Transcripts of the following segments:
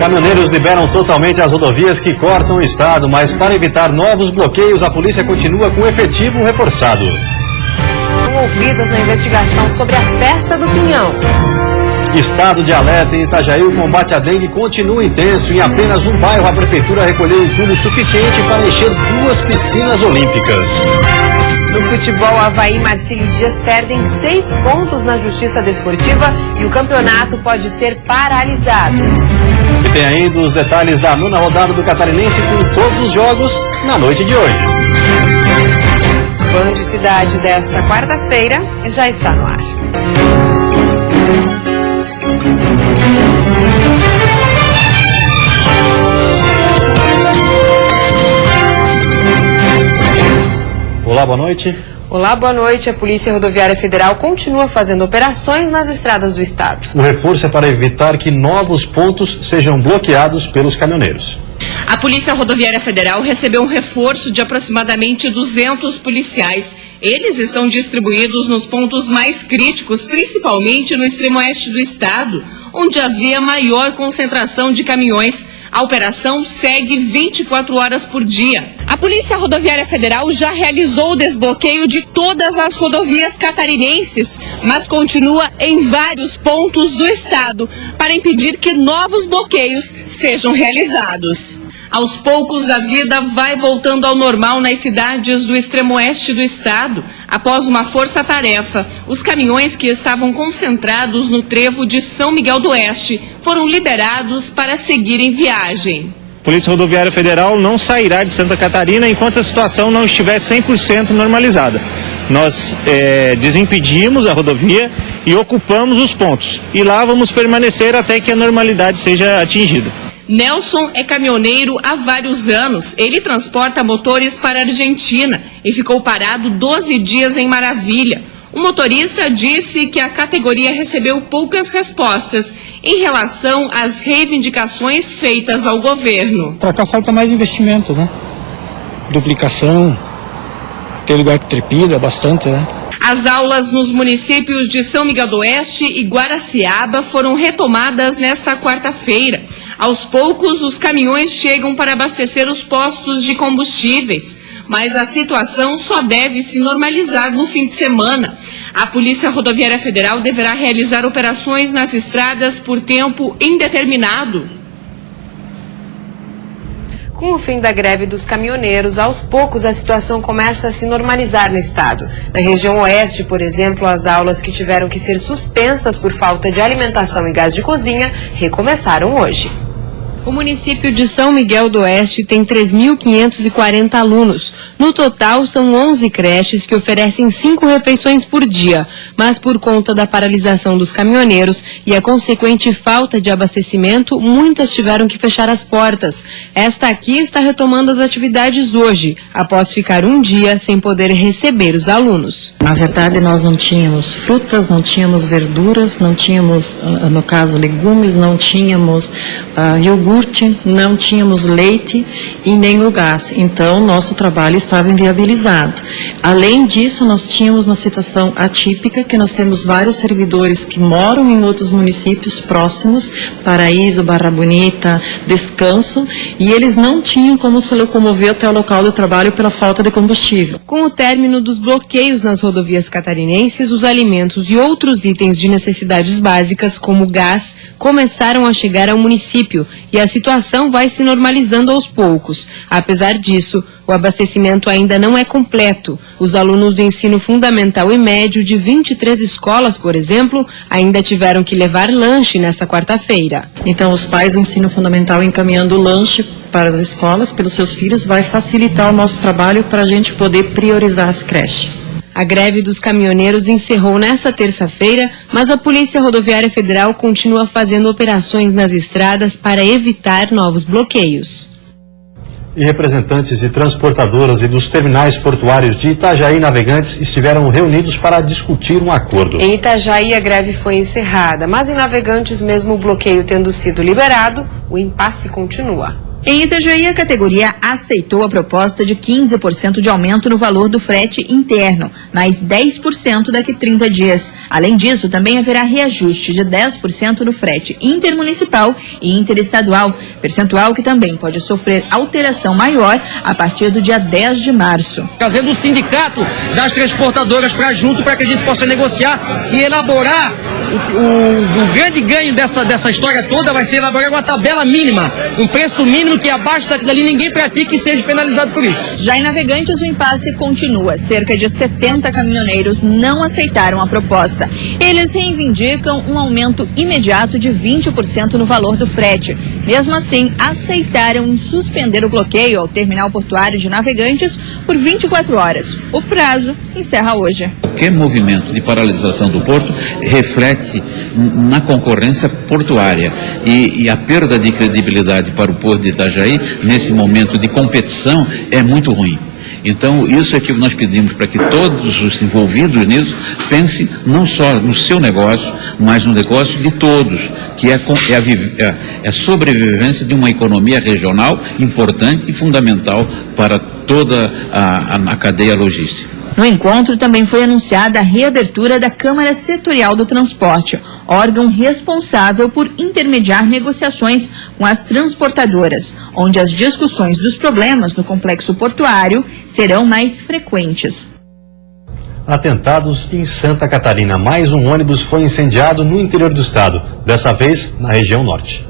Caminhoneiros liberam totalmente as rodovias que cortam o estado, mas para evitar novos bloqueios, a polícia continua com efetivo reforçado. São ouvidas na investigação sobre a Festa do Pinhão. Estado de alerta em Itajaí, o combate à dengue continua intenso. Em apenas um bairro, a prefeitura recolheu entulho suficiente para encher 2 piscinas olímpicas. No futebol, Avaí e Marcílio Dias perdem 6 pontos na Justiça Desportiva e o campeonato pode ser paralisado. E tem ainda os detalhes da 9ª rodada do Catarinense com todos os jogos na noite de hoje. Band Cidade desta quarta-feira já está no ar. Olá, boa noite. Olá, boa noite. A Polícia Rodoviária Federal continua fazendo operações nas estradas do estado. O reforço é para evitar que novos pontos sejam bloqueados pelos caminhoneiros. A Polícia Rodoviária Federal recebeu um reforço de aproximadamente 200 policiais. Eles estão distribuídos nos pontos mais críticos, principalmente no extremo oeste do estado, onde havia maior concentração de caminhões. A operação segue 24 horas por dia. A Polícia Rodoviária Federal já realizou o desbloqueio de todas as rodovias catarinenses, mas continua em vários pontos do estado para impedir que novos bloqueios sejam realizados. Aos poucos, a vida vai voltando ao normal nas cidades do extremo oeste do estado. Após uma força-tarefa, os caminhões que estavam concentrados no trevo de São Miguel do Oeste foram liberados para seguirem viagem. A Polícia Rodoviária Federal não sairá de Santa Catarina enquanto a situação não estiver 100% normalizada. Nós desimpedimos a rodovia e ocupamos os pontos. E lá vamos permanecer até que a normalidade seja atingida. Nelson é caminhoneiro há vários anos. Ele transporta motores para a Argentina e ficou parado 12 dias em Maravilha. O motorista disse que a categoria recebeu poucas respostas em relação às reivindicações feitas ao governo. Para cá falta mais investimento, né? Duplicação, tem lugar que trepida bastante, né? As aulas nos municípios de São Miguel do Oeste e Guaraciaba foram retomadas nesta quarta-feira. Aos poucos, os caminhões chegam para abastecer os postos de combustíveis, mas a situação só deve se normalizar no fim de semana. A Polícia Rodoviária Federal deverá realizar operações nas estradas por tempo indeterminado. Com o fim da greve dos caminhoneiros, aos poucos a situação começa a se normalizar no estado. Na região oeste, por exemplo, as aulas que tiveram que ser suspensas por falta de alimentação e gás de cozinha recomeçaram hoje. O município de São Miguel do Oeste tem 3.540 alunos. No total, são 11 creches que oferecem 5 refeições por dia. Mas por conta da paralisação dos caminhoneiros e a consequente falta de abastecimento, muitas tiveram que fechar as portas. Esta aqui está retomando as atividades hoje, após ficar um dia sem poder receber os alunos. Na verdade, nós não tínhamos frutas, não tínhamos verduras, não tínhamos, no caso, legumes, não tínhamos iogurte, não tínhamos leite e nem o gás. Então, nosso trabalho estava inviabilizado. Além disso, nós tínhamos uma situação atípica, que nós temos vários servidores que moram em outros municípios próximos, Paraíso, Barra Bonita, Descanso, e eles não tinham como se locomover até o local do trabalho pela falta de combustível. Com o término dos bloqueios nas rodovias catarinenses, os alimentos e outros itens de necessidades básicas, como gás, começaram a chegar ao município e a situação vai se normalizando aos poucos. Apesar disso, o abastecimento ainda não é completo. Os alunos do ensino fundamental e médio de 23 escolas, por exemplo, ainda tiveram que levar lanche nesta quarta-feira. Então, os pais do ensino fundamental encaminhando o lanche para as escolas, pelos seus filhos, vai facilitar o nosso trabalho para a gente poder priorizar as creches. A greve dos caminhoneiros encerrou nesta terça-feira, mas a Polícia Rodoviária Federal continua fazendo operações nas estradas para evitar novos bloqueios. E representantes de transportadoras e dos terminais portuários de Itajaí e Navegantes estiveram reunidos para discutir um acordo. Em Itajaí, a greve foi encerrada, mas em Navegantes, mesmo o bloqueio tendo sido liberado, o impasse continua. Em Itajaí, a categoria aceitou a proposta de 15% de aumento no valor do frete interno, mais 10% daqui 30 dias. Além disso, também haverá reajuste de 10% no frete intermunicipal e interestadual, percentual que também pode sofrer alteração maior a partir do dia 10 de março. Trazendo o sindicato das transportadoras para junto para que a gente possa negociar e elaborar o grande ganho dessa história toda vai ser elaborar uma tabela mínima, um preço mínimo que abaixo daquilo ali ninguém pratique e seja penalizado por isso. Já em Navegantes, o impasse continua. Cerca de 70 caminhoneiros não aceitaram a proposta. Eles reivindicam um aumento imediato de 20% no valor do frete. Mesmo assim, aceitaram em suspender o bloqueio ao terminal portuário de Navegantes por 24 horas. O prazo encerra hoje. Qualquer movimento de paralisação do porto reflete na concorrência portuária e a perda de credibilidade para o porto de Itajaí nesse momento de competição é muito ruim. Então, isso é que nós pedimos para que todos os envolvidos nisso pensem não só no seu negócio, mas no negócio de todos, que é a sobrevivência de uma economia regional importante e fundamental para toda a cadeia logística. No encontro também foi anunciada a reabertura da Câmara Setorial do Transporte, órgão responsável por intermediar negociações com as transportadoras, onde as discussões dos problemas no complexo portuário serão mais frequentes. Atentados em Santa Catarina. Mais um ônibus foi incendiado no interior do estado, dessa vez na região norte.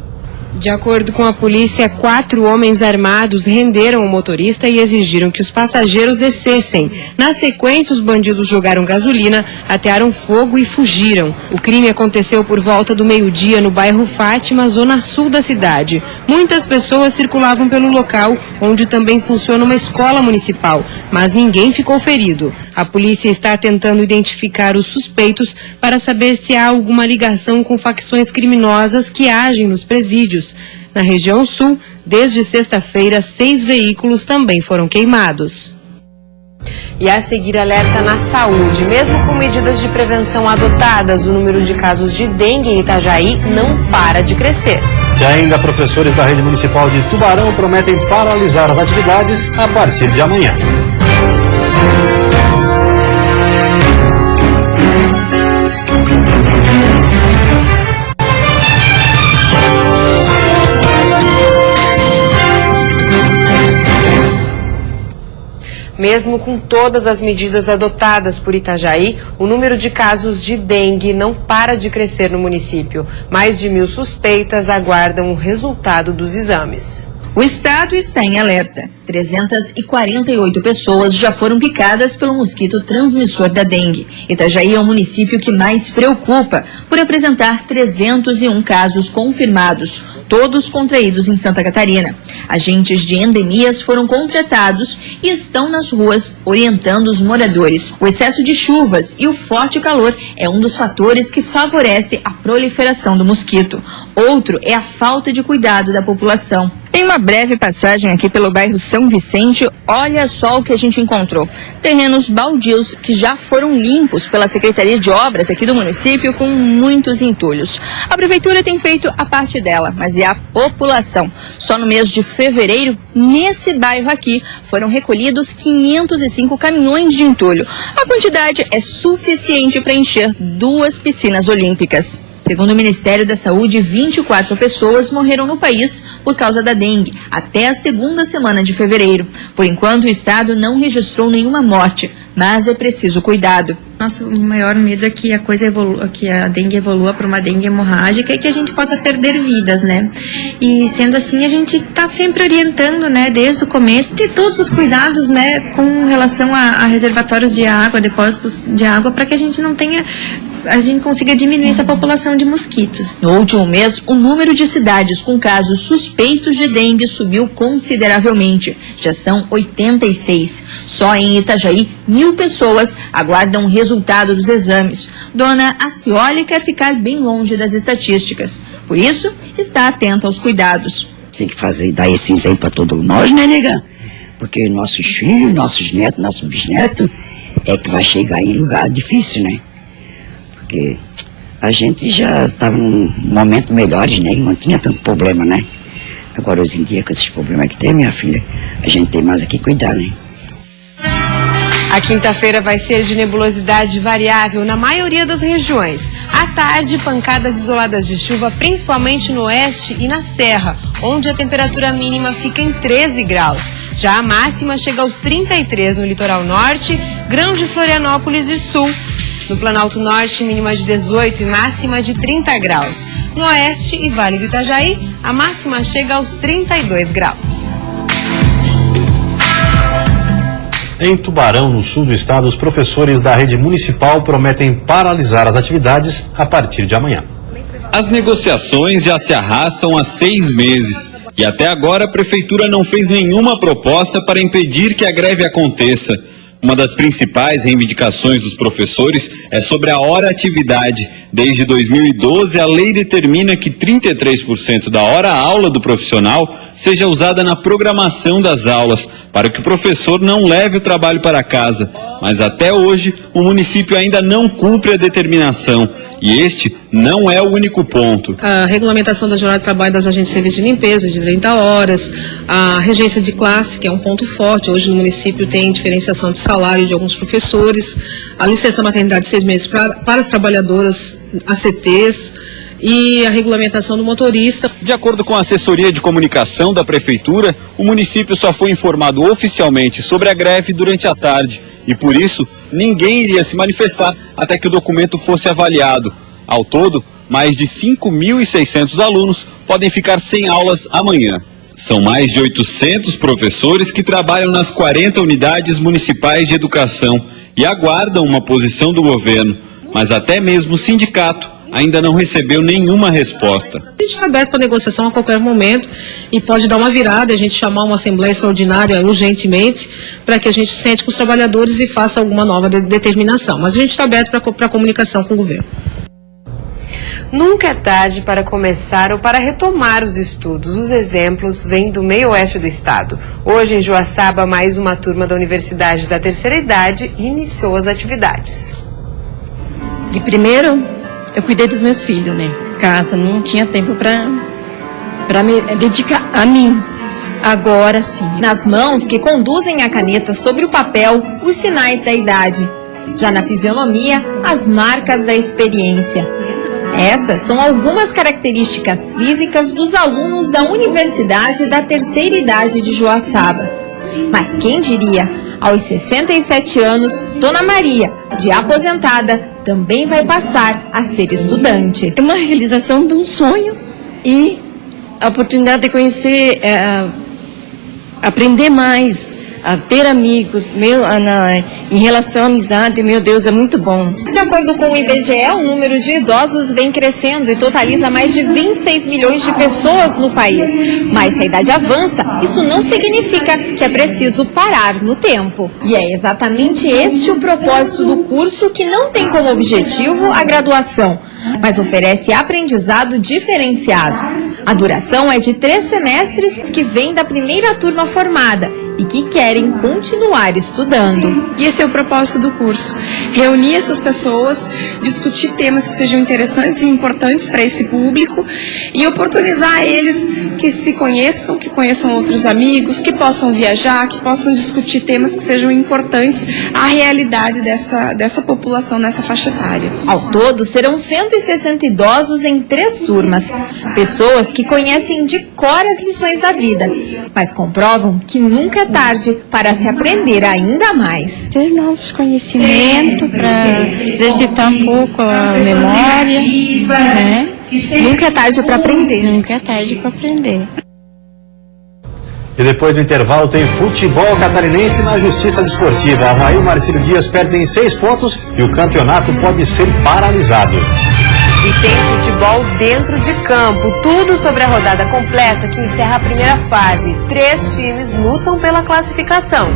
De acordo com a polícia, 4 homens armados renderam o motorista e exigiram que os passageiros descessem. Na sequência, os bandidos jogaram gasolina, atearam fogo e fugiram. O crime aconteceu por volta do meio-dia no bairro Fátima, zona sul da cidade. Muitas pessoas circulavam pelo local, onde também funciona uma escola municipal, mas ninguém ficou ferido. A polícia está tentando identificar os suspeitos para saber se há alguma ligação com facções criminosas que agem nos presídios. Na região sul, desde sexta-feira, 6 veículos também foram queimados. E a seguir, alerta na saúde. Mesmo com medidas de prevenção adotadas, o número de casos de dengue em Itajaí não para de crescer. E ainda, professores da rede municipal de Tubarão prometem paralisar as atividades a partir de amanhã. Mesmo com todas as medidas adotadas por Itajaí, o número de casos de dengue não para de crescer no município. Mais de 1.000 suspeitas aguardam o resultado dos exames. O estado está em alerta. 348 pessoas já foram picadas pelo mosquito transmissor da dengue. Itajaí é o município que mais preocupa por apresentar 301 casos confirmados, todos contraídos em Santa Catarina. Agentes de endemias foram contratados e estão nas ruas orientando os moradores. O excesso de chuvas e o forte calor é um dos fatores que favorece a proliferação do mosquito. Outro é a falta de cuidado da população. Em uma breve passagem aqui pelo bairro São Vicente, olha só o que a gente encontrou. Terrenos baldios que já foram limpos pela Secretaria de Obras aqui do município com muitos entulhos. A prefeitura tem feito a parte dela, mas e a população? Só no mês de fevereiro, nesse bairro aqui, foram recolhidos 505 caminhões de entulho. A quantidade é suficiente para encher 2 piscinas olímpicas. Segundo o Ministério da Saúde, 24 pessoas morreram no país por causa da dengue até a segunda semana de fevereiro. Por enquanto, o estado não registrou nenhuma morte, mas é preciso cuidado. Nosso maior medo é que que a dengue evolua para uma dengue hemorrágica e que a gente possa perder vidas, né? E sendo assim, a gente está sempre orientando, né, desde o começo, ter todos os cuidados, né, com relação a reservatórios de água, depósitos de água, para que a gente consiga diminuir essa população de mosquitos. No último mês, o número de cidades com casos suspeitos de dengue subiu consideravelmente. Já são 86. Só em Itajaí, 1.000 pessoas aguardam o resultado dos exames. Dona Acioli quer ficar bem longe das estatísticas. Por isso, está atenta aos cuidados. Tem que dar esse exemplo para todos nós, né, nega? Porque nossos filhos, nossos netos, nossos bisnetos, é que vai chegar em lugar difícil, né? Porque a gente já estava num momento melhores, né? E não tinha tanto problema, né? Agora, hoje em dia, com esses problemas que tem, minha filha, a gente tem mais aqui que cuidar, né? A quinta-feira vai ser de nebulosidade variável na maioria das regiões. À tarde, pancadas isoladas de chuva, principalmente no oeste e na serra, onde a temperatura mínima fica em 13 graus. Já a máxima chega aos 33 no litoral norte, Grão de Florianópolis e sul. No Planalto Norte, mínima de 18 e máxima de 30 graus. No oeste e Vale do Itajaí, a máxima chega aos 32 graus. Em Tubarão, no sul do estado, os professores da rede municipal prometem paralisar as atividades a partir de amanhã. As negociações já se arrastam há 6 meses e até agora a prefeitura não fez nenhuma proposta para impedir que a greve aconteça. Uma das principais reivindicações dos professores é sobre a hora-atividade. Desde 2012, a lei determina que 33% da hora-aula do profissional seja usada na programação das aulas, para que o professor não leve o trabalho para casa. Mas até hoje, o município ainda não cumpre a determinação. E este não é o único ponto. A regulamentação da jornada de trabalho das agentes de serviço de limpeza de 30 horas, a regência de classe, que é um ponto forte. Hoje no município tem diferenciação de salário de alguns professores, a licença maternidade de 6 meses para as trabalhadoras ACTs e a regulamentação do motorista. De acordo com a assessoria de comunicação da prefeitura, o município só foi informado oficialmente sobre a greve durante a tarde. E por isso, ninguém iria se manifestar até que o documento fosse avaliado. Ao todo, mais de 5.600 alunos podem ficar sem aulas amanhã. São mais de 800 professores que trabalham nas 40 unidades municipais de educação e aguardam uma posição do governo. Mas até mesmo o sindicato ainda não recebeu nenhuma resposta. A gente está aberto para negociação a qualquer momento e pode dar uma virada, a gente chamar uma assembleia extraordinária urgentemente para que a gente sente com os trabalhadores e faça alguma nova determinação. Mas a gente está aberto para comunicação com o governo. Nunca é tarde para começar ou para retomar os estudos. Os exemplos vêm do meio oeste do estado. Hoje, em Joaçaba, mais uma turma da Universidade da Terceira Idade iniciou as atividades. E primeiro, eu cuidei dos meus filhos, né? Casa, não tinha tempo para me dedicar a mim. Agora sim. Nas mãos que conduzem a caneta sobre o papel, os sinais da idade. Já na fisionomia, as marcas da experiência. Essas são algumas características físicas dos alunos da Universidade da Terceira Idade de Joaçaba. Mas quem diria, aos 67 anos, Dona Maria, de aposentada, também vai passar a ser estudante. É uma realização de um sonho e a oportunidade de conhecer, aprender mais, a ter amigos, em relação à amizade, meu Deus, é muito bom. De acordo com o IBGE, o número de idosos vem crescendo e totaliza mais de 26 milhões de pessoas no país. Mas se a idade avança, isso não significa que é preciso parar no tempo. E é exatamente este o propósito do curso, que não tem como objetivo a graduação, mas oferece aprendizado diferenciado. A duração é de 3 semestres que vem da primeira turma formada e que querem continuar estudando. E esse é o propósito do curso: reunir essas pessoas, discutir temas que sejam interessantes e importantes para esse público e oportunizar eles que se conheçam, que conheçam outros amigos, que possam viajar, que possam discutir temas que sejam importantes à realidade dessa população nessa faixa etária. Ao todo, serão 160 idosos em 3 turmas. Pessoas que conhecem de cor as lições da vida, mas comprovam que nunca é tarde para se aprender ainda mais. Ter novos conhecimentos, para exercitar um pouco a memória, né? Nunca é tarde para aprender. Nunca é tarde para aprender. E depois do intervalo tem futebol catarinense na Justiça Desportiva. Avaí e Marcílio Dias perdem 6 pontos e o campeonato pode ser paralisado. E tem futebol dentro de campo. Tudo sobre a rodada completa que encerra a primeira fase. 3 times lutam pela classificação.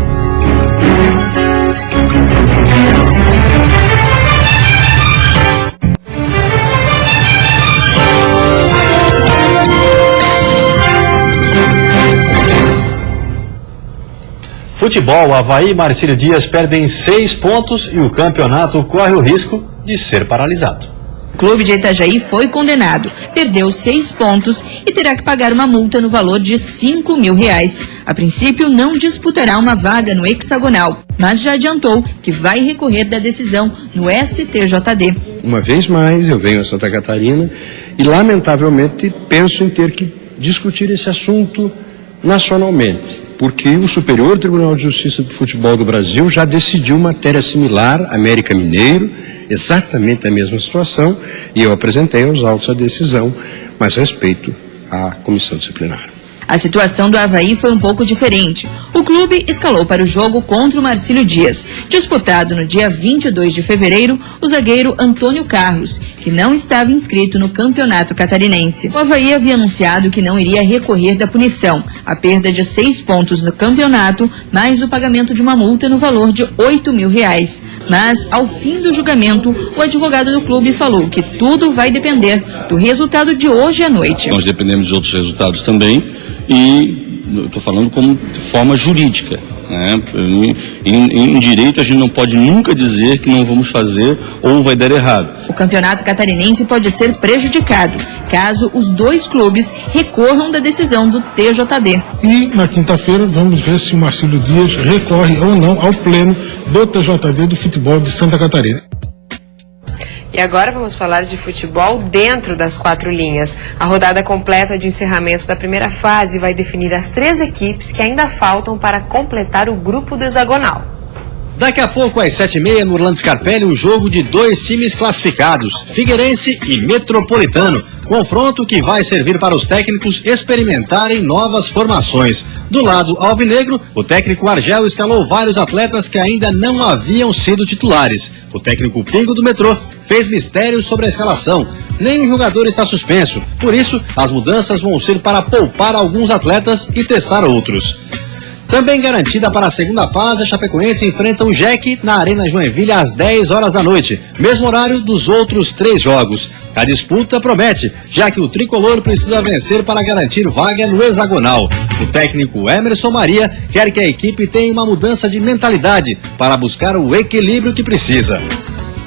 Futebol, Avaí e Marcílio Dias perdem 6 pontos e o campeonato corre o risco de ser paralisado. O clube de Itajaí foi condenado, perdeu 6 pontos e terá que pagar uma multa no valor de R$5.000. A princípio, não disputará uma vaga no hexagonal, mas já adiantou que vai recorrer da decisão no STJD. Uma vez mais, eu venho a Santa Catarina e, lamentavelmente, penso em ter que discutir esse assunto nacionalmente, porque o Superior Tribunal de Justiça do Futebol do Brasil já decidiu matéria similar, América Mineiro, exatamente a mesma situação, e eu apresentei aos autos a decisão, mas respeito à comissão disciplinar. A situação do Avaí foi um pouco diferente. O clube escalou para o jogo contra o Marcílio Dias. Disputado no dia 22 de fevereiro, o zagueiro Antônio Carlos, que não estava inscrito no campeonato catarinense. O Avaí havia anunciado que não iria recorrer da punição, a perda de 6 pontos no campeonato, mais o pagamento de uma multa no valor de R$8.000. Mas, ao fim do julgamento, o advogado do clube falou que tudo vai depender do resultado de hoje à noite. Nós dependemos de outros resultados também. E estou falando como forma jurídica, né? Em direito a gente não pode nunca dizer que não vamos fazer ou vai dar errado. O campeonato catarinense pode ser prejudicado caso os 2 clubes recorram da decisão do TJD. E na quinta-feira vamos ver se o Marcílio Dias recorre ou não ao pleno do TJD do futebol de Santa Catarina. E agora vamos falar de futebol dentro das 4 linhas. A rodada completa de encerramento da primeira fase vai definir as 3 equipes que ainda faltam para completar o grupo do hexagonal. Daqui a pouco, às 7h30, no Orlando Scarpelli, o jogo de 2 times classificados, Figueirense e Metropolitano. Confronto que vai servir para os técnicos experimentarem novas formações. Do lado alvinegro, o técnico Argel escalou vários atletas que ainda não haviam sido titulares. O técnico Pingo do Metrô fez mistérios sobre a escalação. Nenhum jogador está suspenso, por isso as mudanças vão ser para poupar alguns atletas e testar outros. Também garantida para a segunda fase, a Chapecoense enfrenta o Jack na Arena Joinville às 10 horas da noite, mesmo horário dos outros 3 jogos. A disputa promete, já que o tricolor precisa vencer para garantir vaga no hexagonal. O técnico Emerson Maria quer que a equipe tenha uma mudança de mentalidade para buscar o equilíbrio que precisa.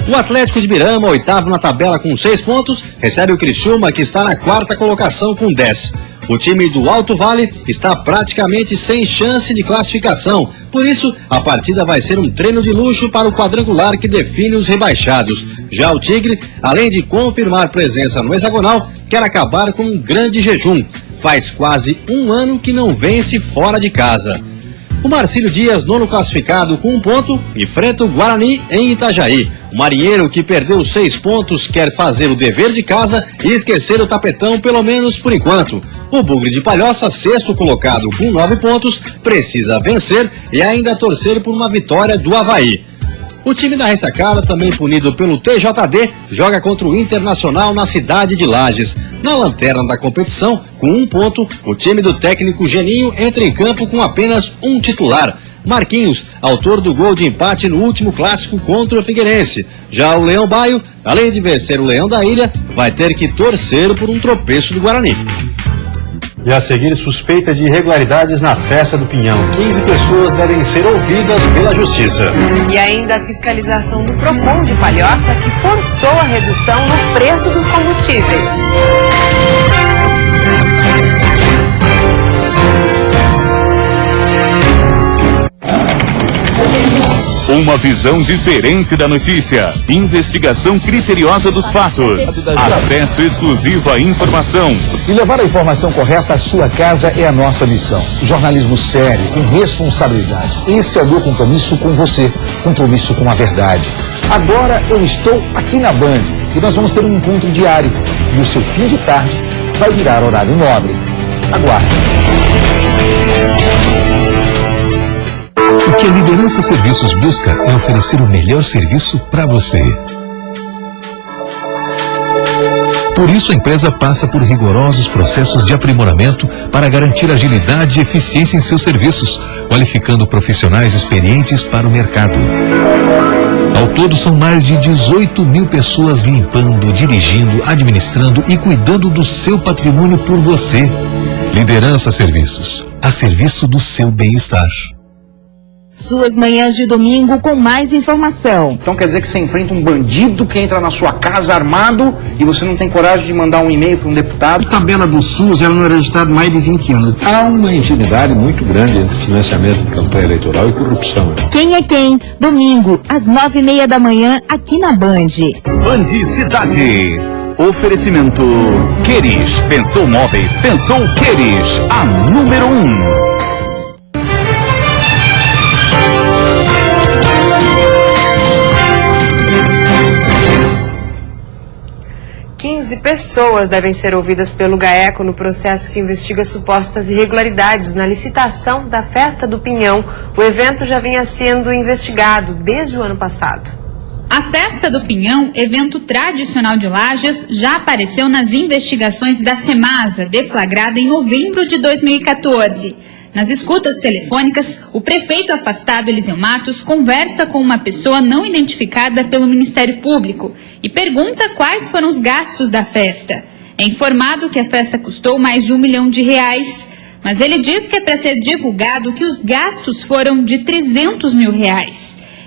O Atlético de Birama, 8º na tabela com 6 pontos, recebe o Criciúma, que está na 4ª colocação com 10. O time do Alto Vale está praticamente sem chance de classificação. Por isso, a partida vai ser um treino de luxo para o quadrangular que define os rebaixados. Já o Tigre, além de confirmar presença no hexagonal, quer acabar com um grande jejum. Faz quase um ano que não vence fora de casa. O Marcílio Dias, 9º classificado com 1 ponto, enfrenta o Guarani em Itajaí. O marinheiro, que perdeu 6 pontos, quer fazer o dever de casa e esquecer o tapetão, pelo menos por enquanto. O Bugre de Palhoça, 6º colocado com 9 pontos, precisa vencer e ainda torcer por uma vitória do Avaí. O time da ressacada, também punido pelo TJD, joga contra o Internacional na cidade de Lages. Na lanterna da competição, com 1 ponto, o time do técnico Geninho entra em campo com apenas um titular. Marquinhos, autor do gol de empate no último clássico contra o Figueirense. Já o Leão Baio, além de vencer o Leão da Ilha, vai ter que torcer por um tropeço do Guarani. E a seguir, suspeita de irregularidades na festa do Pinhão. 15 pessoas devem ser ouvidas pela Justiça. E ainda a fiscalização do Procon de Palhoça, que forçou a redução no preço dos combustíveis. Uma visão diferente da notícia. Investigação criteriosa dos fatos. Acesso exclusivo à informação. E levar a informação correta à sua casa é a nossa missão. Jornalismo sério, com responsabilidade. Esse é o meu compromisso com você. Compromisso com a verdade. Agora eu estou aqui na Band e nós vamos ter um encontro diário. E o seu fim de tarde vai virar horário nobre. Aguarde. O que a Liderança Serviços busca é oferecer o melhor serviço para você. Por isso, a empresa passa por rigorosos processos de aprimoramento para garantir agilidade e eficiência em seus serviços, qualificando profissionais experientes para o mercado. Ao todo, são mais de 18 mil pessoas limpando, dirigindo, administrando e cuidando do seu patrimônio por você. Liderança Serviços, a serviço do seu bem-estar. Suas manhãs de domingo com mais informação. Então quer dizer que você enfrenta um bandido que entra na sua casa armado e você não tem coragem de mandar um e-mail para um deputado? A tabela do SUS ela não era registrada há mais de 20 anos. Há uma intimidade muito grande entre financiamento de campanha eleitoral e corrupção. Quem é quem? Domingo, às 9h30 da manhã, aqui na Band. Band Cidade. Oferecimento Queires. Pensou móveis, pensou Queires. A número 1. 15 pessoas devem ser ouvidas pelo GAECO no processo que investiga supostas irregularidades na licitação da Festa do Pinhão. O evento já vinha sendo investigado desde o ano passado. A Festa do Pinhão, evento tradicional de Lages, já apareceu nas investigações da Semasa, deflagrada em novembro de 2014. Nas escutas telefônicas, o prefeito afastado Eliseu Matos conversa com uma pessoa não identificada pelo Ministério Público e pergunta quais foram os gastos da festa. É informado que a festa custou mais de R$1 milhão, mas ele diz que é para ser divulgado que os gastos foram de R$300 mil.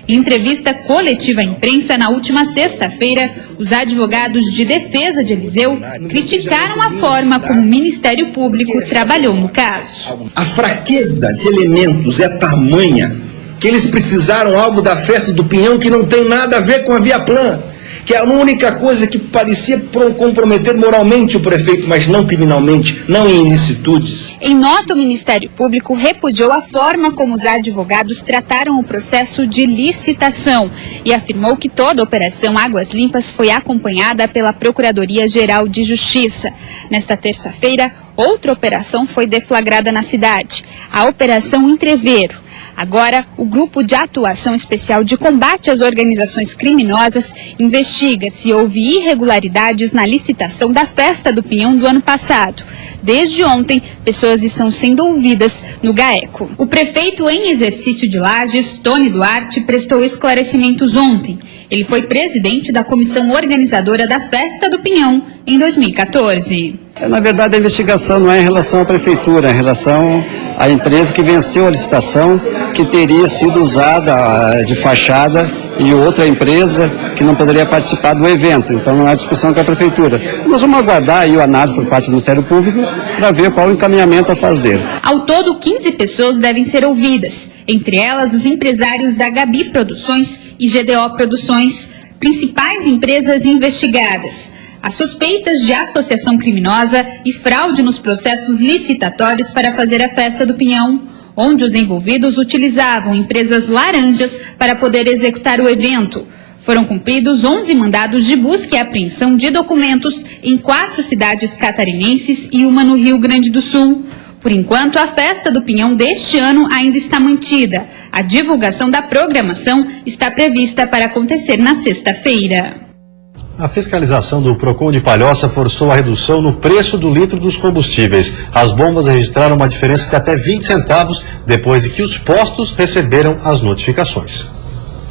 Em entrevista coletiva à imprensa na última sexta-feira, os advogados de defesa de Eliseu criticaram a forma como o Ministério Público trabalhou no caso. A fraqueza de elementos é tamanha que eles precisaram algo da Festa do Pinhão que não tem nada a ver com a Viaplan, que é a única coisa que parecia comprometer moralmente o prefeito, mas não criminalmente, não em ilicitudes. Em nota, o Ministério Público repudiou a forma como os advogados trataram o processo de licitação e afirmou que toda a Operação Águas Limpas foi acompanhada pela Procuradoria-Geral de Justiça. Nesta terça-feira, outra operação foi deflagrada na cidade, a Operação Entreveiro. Agora, o Grupo de Atuação Especial de Combate às Organizações Criminosas investiga se houve irregularidades na licitação da Festa do Pinhão do ano passado. Desde ontem, pessoas estão sendo ouvidas no GAECO. O prefeito em exercício de Lages, Tony Duarte, prestou esclarecimentos ontem. Ele foi presidente da comissão organizadora da Festa do Pinhão em 2014. Na verdade, a investigação não é em relação à prefeitura, é em relação à empresa que venceu a licitação, que teria sido usada de fachada, e outra empresa que não poderia participar do evento. Então não há discussão com a prefeitura. Nós vamos aguardar aí o análise por parte do Ministério Público para ver qual o encaminhamento a fazer. Ao todo, 15 pessoas devem ser ouvidas, entre elas os empresários da Gabi Produções e GDO Produções, principais empresas investigadas. As suspeitas de associação criminosa e fraude nos processos licitatórios para fazer a Festa do Pinhão, onde os envolvidos utilizavam empresas laranjas para poder executar o evento. Foram cumpridos 11 mandados de busca e apreensão de documentos em 4 cidades catarinenses e uma no Rio Grande do Sul. Por enquanto, a Festa do Pinhão deste ano ainda está mantida. A divulgação da programação está prevista para acontecer na sexta-feira. A fiscalização do Procon de Palhoça forçou a redução no preço do litro dos combustíveis. As bombas registraram uma diferença de até 20 centavos depois de que os postos receberam as notificações.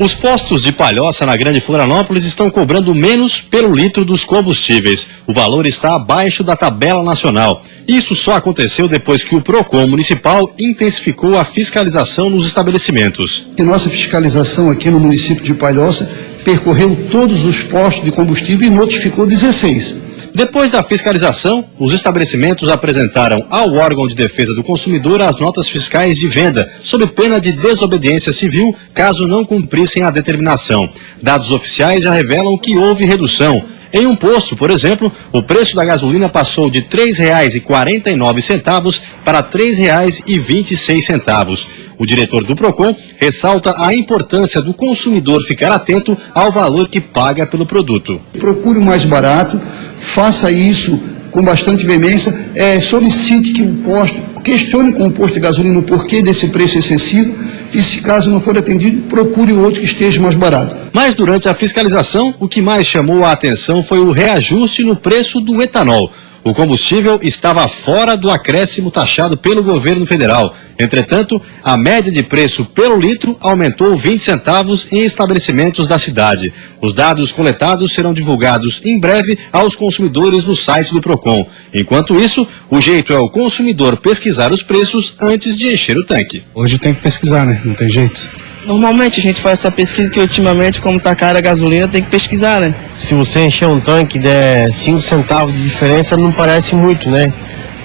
Os postos de Palhoça, na Grande Florianópolis, estão cobrando menos pelo litro dos combustíveis. O valor está abaixo da tabela nacional. Isso só aconteceu depois que o Procon municipal intensificou a fiscalização nos estabelecimentos. Nossa fiscalização aqui no município de Palhoça percorreu todos os postos de combustível e notificou 16. Depois da fiscalização, os estabelecimentos apresentaram ao órgão de defesa do consumidor as notas fiscais de venda, sob pena de desobediência civil, caso não cumprissem a determinação. Dados oficiais já revelam que houve redução. Em um posto, por exemplo, o preço da gasolina passou de R$ 3,49 para R$ 3,26. O diretor do Procon ressalta a importância do consumidor ficar atento ao valor que paga pelo produto. Procure o mais barato, faça isso com bastante veemência, solicite que o posto, questione com o posto de gasolina o porquê desse preço excessivo e, se caso não for atendido, procure outro que esteja mais barato. Mas durante a fiscalização, o que mais chamou a atenção foi o reajuste no preço do etanol. o combustível estava fora do acréscimo taxado pelo governo federal. Entretanto, a média de preço pelo litro aumentou 20 centavos em estabelecimentos da cidade. Os dados coletados serão divulgados em breve aos consumidores no site do Procon. Enquanto isso, o jeito é o consumidor pesquisar os preços antes de encher o tanque. Hoje tem que pesquisar, né? Não tem jeito. Normalmente a gente faz essa pesquisa, que ultimamente, como está cara a gasolina, tem que pesquisar, né? Se você encher um tanque e der 5 centavos de diferença, não parece muito, né?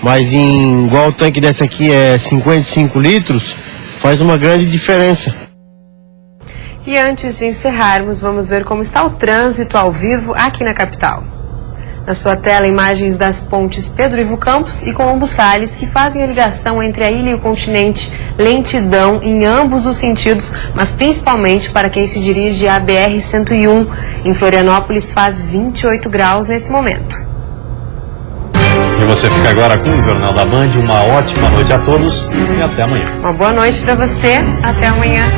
Mas igual o tanque desse aqui é 55 litros, faz uma grande diferença. E antes de encerrarmos, vamos ver como está o trânsito ao vivo aqui na capital. Na sua tela, imagens das pontes Pedro Ivo Campos e Colombo Salles, que fazem a ligação entre a ilha e o continente. Lentidão em ambos os sentidos, mas principalmente para quem se dirige à BR-101. Em Florianópolis faz 28 graus nesse momento. E você fica agora com o Jornal da Band. Uma ótima noite a todos e até amanhã. Uma boa noite para você. Até amanhã.